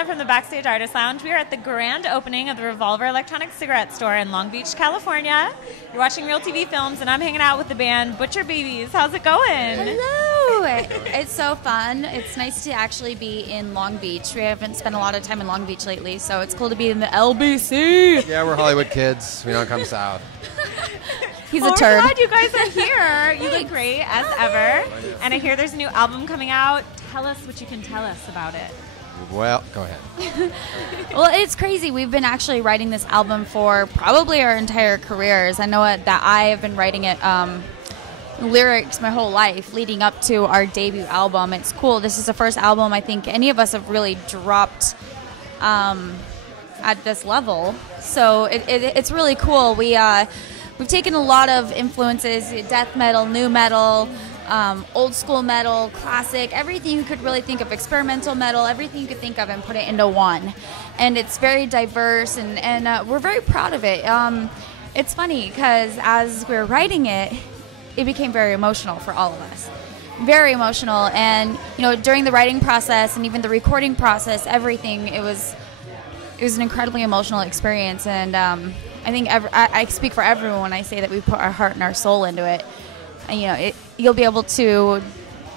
Christina from the Backstage Artist Lounge. We are at the grand opening of the Revolver Electronic Cigaretts store in Long Beach, California. You're watching Real TV Films, and I'm hanging out with the band Butcher Babies. How's it going? Hello. It's so fun. It's nice to actually be in Long Beach. We haven't spent a lot of time in Long Beach lately, so it's cool to be in the LBC. Yeah, we're Hollywood kids. We don't come south. He's a turd. We're glad you guys are here. You look great, as ever. And I hear there's a new album coming out. Tell us what you can tell us about it. Well, go ahead. Well, it's crazy. We've been actually writing this album for probably our entire careers. I know that I have been writing it, lyrics my whole life leading up to our debut album. It's cool. This is the first album I think any of us have really dropped at this level. So it's really cool. We've taken a lot of influences, death metal, new metal, old school metal, classic, everything you could really think of, experimental metal, everything you could think of, and put it into one. And it's very diverse, and we're very proud of it. It's funny because as we were writing it, it became very emotional for all of us. Very emotional. And, you know, during the writing process and even the recording process, everything, it was an incredibly emotional experience. And I think I speak for everyone when I say that we put our heart and our soul into it. And, you know, you'll be able to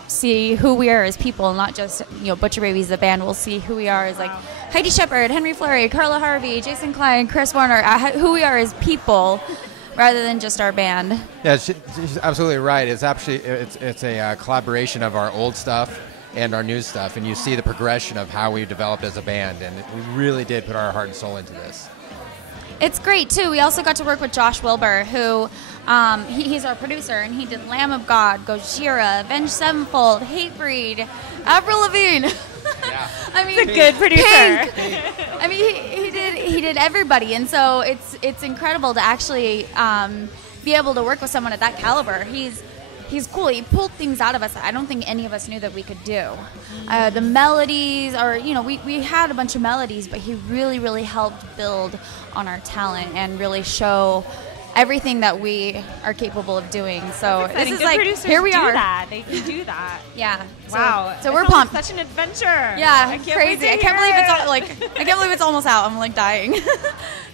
see who we are as people, not just, you know, Butcher Babies, the band. We'll see who we are as, like, Heidi Shepherd, Henry Flury, Carla Harvey, Jason Klein, Chris Warner, who we are as people rather than just our band. Yeah, she's absolutely right. It's actually it's a collaboration of our old stuff and our new stuff, and you see the progression of how we developed as a band, and we really did put our heart and soul into this. It's great, too. We also got to work with Josh Wilbur, who he's our producer, and he did Lamb of God, Gojira, Avenged Sevenfold, Hatebreed, Avril Lavigne. Yeah. I mean, He's a good producer. I mean, he did everybody, and so it's incredible to actually be able to work with someone at that caliber. He's cool. He pulled things out of us that I don't think any of us knew that we could do. The melodies, or, you know, we had a bunch of melodies, but he really, really helped build on our talent and really show everything that we are capable of doing. So this is Good like, producers here we do are. That. They can do that. Yeah. Wow. So we're It sounds pumped. like such an adventure. Yeah, I can't crazy. wait to I can't hear believe it's it. I can't believe it's almost out. I'm like dying.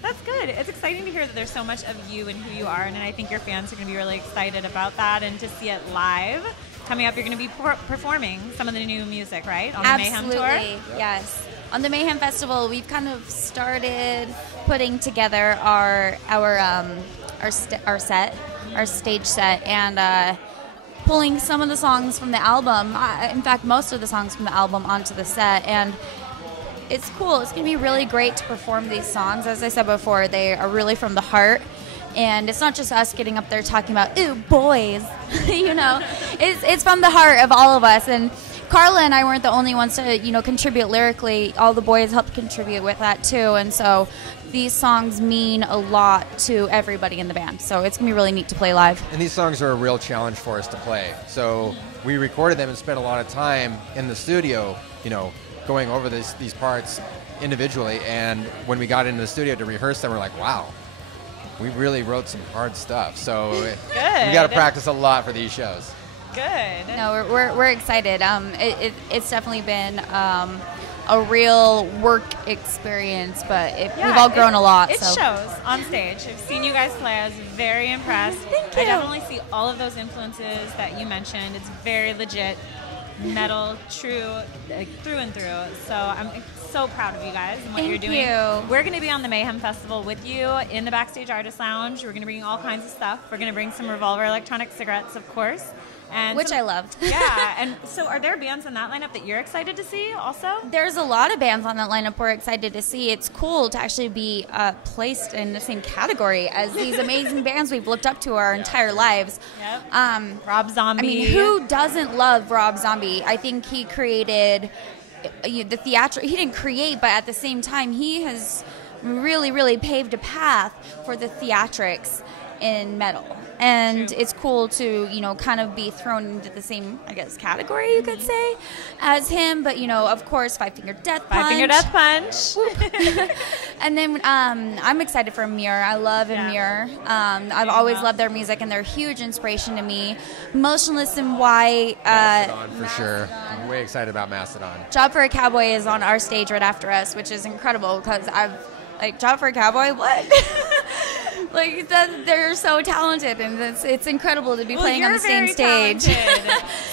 That's good. It's exciting to hear that there's so much of you and who you are, and I think your fans are going to be really excited about that and to see it live. Coming up, you're going to be performing some of the new music, right? On the Mayhem Tour? Absolutely, yes. On the Mayhem Festival, we've kind of started putting together our stage set, and pulling some of the songs from the album, in fact, most of the songs from the album onto the set, and it's cool. It's going to be really great to perform these songs. As I said before, they are really from the heart, and it's not just us getting up there talking about, ooh, boys, you know. It's from the heart of all of us, and Carla and I weren't the only ones to, you know, contribute lyrically. All the boys helped contribute with that, too, and so these songs mean a lot to everybody in the band, so it's going to be really neat to play live. And these songs are a real challenge for us to play. So we recorded them and spent a lot of time in the studio, you know, going over these parts individually. And when we got into the studio to rehearse them, we're like, wow, we really wrote some hard stuff. So we got to practice a lot for these shows. Good. No, we're excited. It's definitely been a real work experience, but we've all grown a lot. It so. shows on stage. I've seen you guys play. I was very impressed. Thank you. I definitely see all of those influences that you mentioned. It's very legit metal, true, like, through and through. So I'm so proud of you guys and what you're doing. Thank you. We're going to be on the Mayhem Festival with you in the Backstage Artist Lounge. We're going to bring all kinds of stuff. We're going to bring some Revolver Electronic Cigarettes, of course. And Which I loved. Yeah. And so are there bands in that lineup that you're excited to see also? There's a lot of bands on that lineup we're excited to see. It's cool to actually be placed in the same category as these amazing bands we've looked up to our entire lives. Yep. Rob Zombie. I mean, who doesn't love Rob Zombie? I think he created the theatrical. He didn't create, but at the same time, he has really, really paved a path for the theatrics in metal. and it's cool to, you know, kind of be thrown into the same, I guess, category you could say as him. But, you know, of course, Five Finger Death Punch. Five Finger Death Punch. And then I'm excited for Amir. I love Amir. I've always loved their music, and they're a huge inspiration to me. Motionless in White. Mastodon, for sure. I'm way excited about Mastodon. Job for a Cowboy is on our stage right after us, which is incredible because Job for a Cowboy, what? Like, they're so talented, and it's incredible to be playing on the same stage.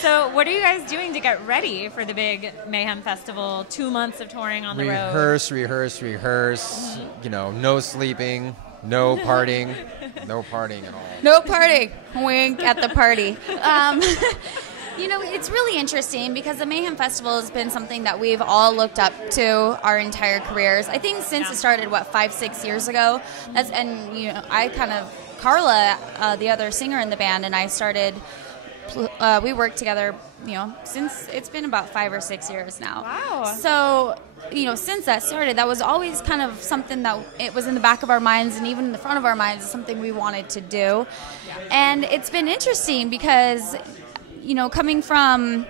So what are you guys doing to get ready for the big Mayhem Festival? 2 months of touring on the road. Rehearse. You know, no sleeping, no partying, no partying at all. No party. Wink at the party. You know, it's really interesting because the Mayhem Festival has been something that we've all looked up to our entire careers. I think since it started, 5-6 years ago. And you know, I kind of, Carla, the other singer in the band, and I started. We worked together, you know, since it's been about 5 or 6 years now. Wow. So, you know, since that started, that was always kind of something that it was in the back of our minds, and even in the front of our minds, something we wanted to do. And it's been interesting because, you know, coming from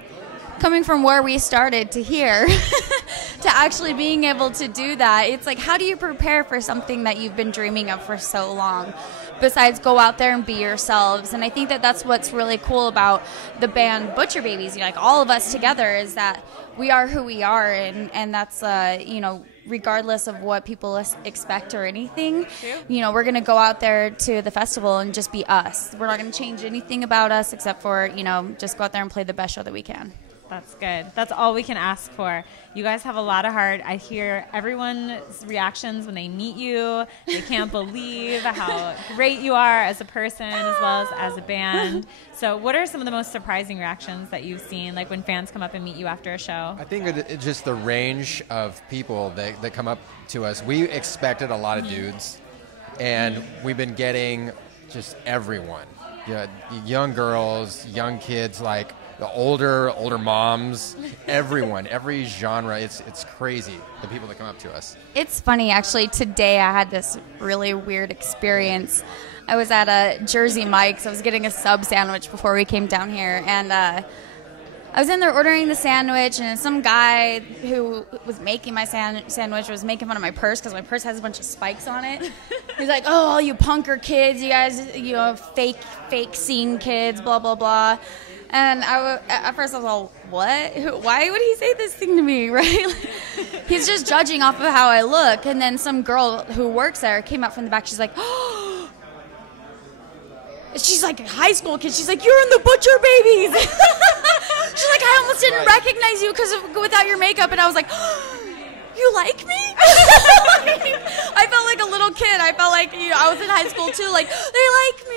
where we started to here to actually being able to do that, it's like, how do you prepare for something that you've been dreaming of for so long besides go out there and be yourselves? And I think that that's what's really cool about the band Butcher Babies, you know, like all of us together, is that we are who we are, and that's you know, regardless of what people expect or anything. You know, we're going to go out there to the festival and just be us. We're not going to change anything about us except for, you know, just go out there and play the best show that we can. That's good. That's all we can ask for. You guys have a lot of heart. I hear everyone's reactions when they meet you. They can't believe how great you are as a person as well as a band. So what are some of the most surprising reactions that you've seen, like when fans come up and meet you after a show? I think it's just the range of people that come up to us. We expected a lot of dudes, and we've been getting just everyone. Yeah, young girls, young kids, like the older moms, everyone, every genre. It's crazy, the people that come up to us. It's funny, actually. Today I had this really weird experience. I was at a Jersey Mike's. I was getting a sub sandwich before we came down here, and I was in there ordering the sandwich, and some guy who was making my sandwich was making fun of my purse because my purse has a bunch of spikes on it. He's like, "Oh, all you punker kids, you guys, you know, fake scene kids, blah blah blah." And at first I was all, what? Why would he say this thing to me, right? He's just judging off of how I look. And then some girl who works there came out from the back. She's like, oh. She's like a high school kid. She's like, you're in the Butcher Babies. She's like, I almost didn't recognize you without your makeup. And I was like, you like me? I felt like a little kid. I felt like, you know, I was in high school too. Like, they like me.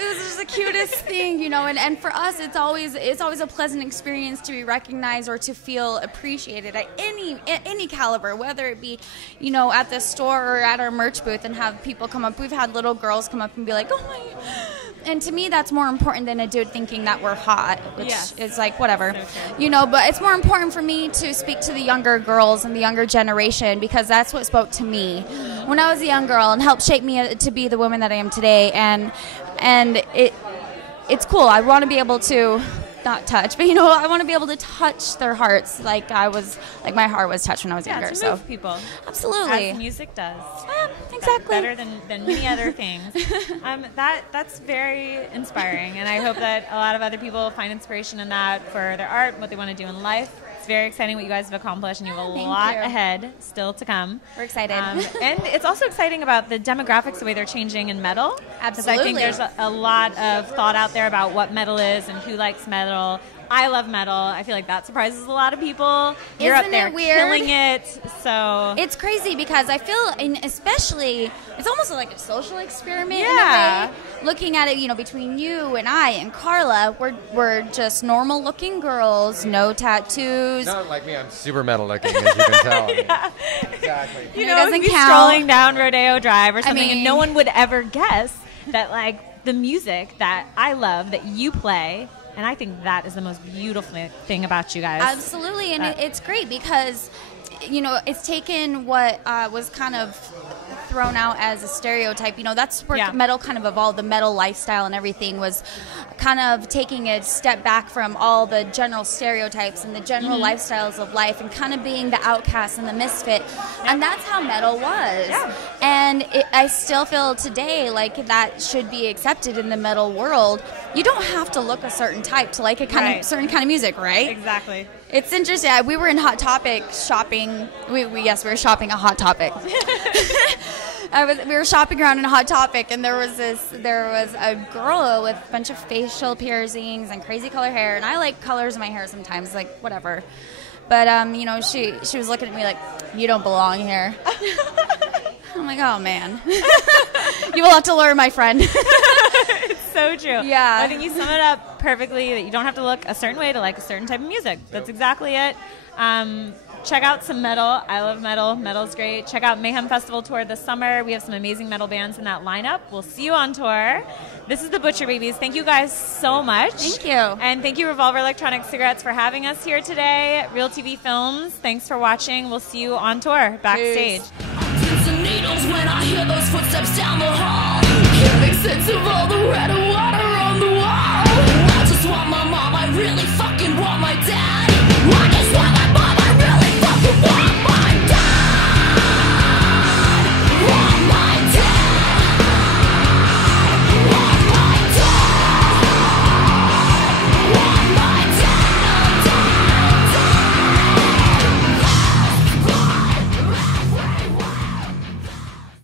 It was just the cutest thing, you know. And for us, it's always a pleasant experience to be recognized or to feel appreciated at any caliber, whether it be, you know, at the store or at our merch booth, and have people come up. We've had little girls come up and be like, oh my. And to me, that's more important than a dude thinking that we're hot, which is like, whatever, you know. But it's more important for me to speak to the younger girls and the younger generation, because that's what spoke to me when I was a young girl and helped shape me to be the woman that I am today. And it's cool. I want to be able to not touch, but, you know, I want to be able to touch their hearts like my heart was touched when I was younger. To move people. Absolutely. As music does. Exactly. Better than many other things. That's very inspiring, and I hope that a lot of other people find inspiration in that for their art, what they want to do in life. It's very exciting what you guys have accomplished, and you have a lot ahead still to come. We're excited. And it's also exciting about the demographics, the way they're changing in metal. Absolutely. Because I think there's a lot of thought out there about what metal is and who likes metal. I love metal. I feel like that surprises a lot of people. You're up there killing it. So it's crazy because I feel, and especially, it's almost like a social experiment in a way. Looking at it, you know, between you and I and Carla, we're just normal looking girls, no tattoos. Not like me. I'm super metal looking, as you can tell. Exactly. You know, doesn't be count. strolling down Rodeo Drive or something, and no one would ever guess that, like, the music that I love that you play. And I think that is the most beautiful thing about you guys. Absolutely, and it's great because, you know, it's taken what was kind of thrown out as a stereotype. You know, that's where metal kind of evolved. The metal lifestyle and everything was kind of taking a step back from all the general stereotypes and the general lifestyles of life and kind of being the outcast and the misfit. And that's how metal was. Yeah. And I still feel today like that should be accepted in the metal world. You don't have to look a certain type to like a kind of certain kind of music, right? Exactly. It's interesting. We were in Hot Topic shopping. We were shopping at Hot Topic. We were shopping around in Hot Topic, and there was a girl with a bunch of facial piercings and crazy color hair, and I like colors in my hair sometimes, like whatever. But you know, she was looking at me like, "You don't belong here." I'm like, "Oh man, you will have to learn, my friend." It's so true. Yeah. I think you sum it up perfectly, that you don't have to look a certain way to like a certain type of music. That's exactly it. Check out some metal. I love metal. Metal's great. Check out Mayhem Festival Tour this summer. We have some amazing metal bands in that lineup. We'll see you on tour. This is the Butcher Babies. Thank you guys so much. Thank you. And thank you, Revolver Electronic Cigarettes, for having us here today. RealTVfilms, thanks for watching. We'll see you on tour, Backstage. Pins and needles when I hear those footsteps down the hall. Can't make sense of all the red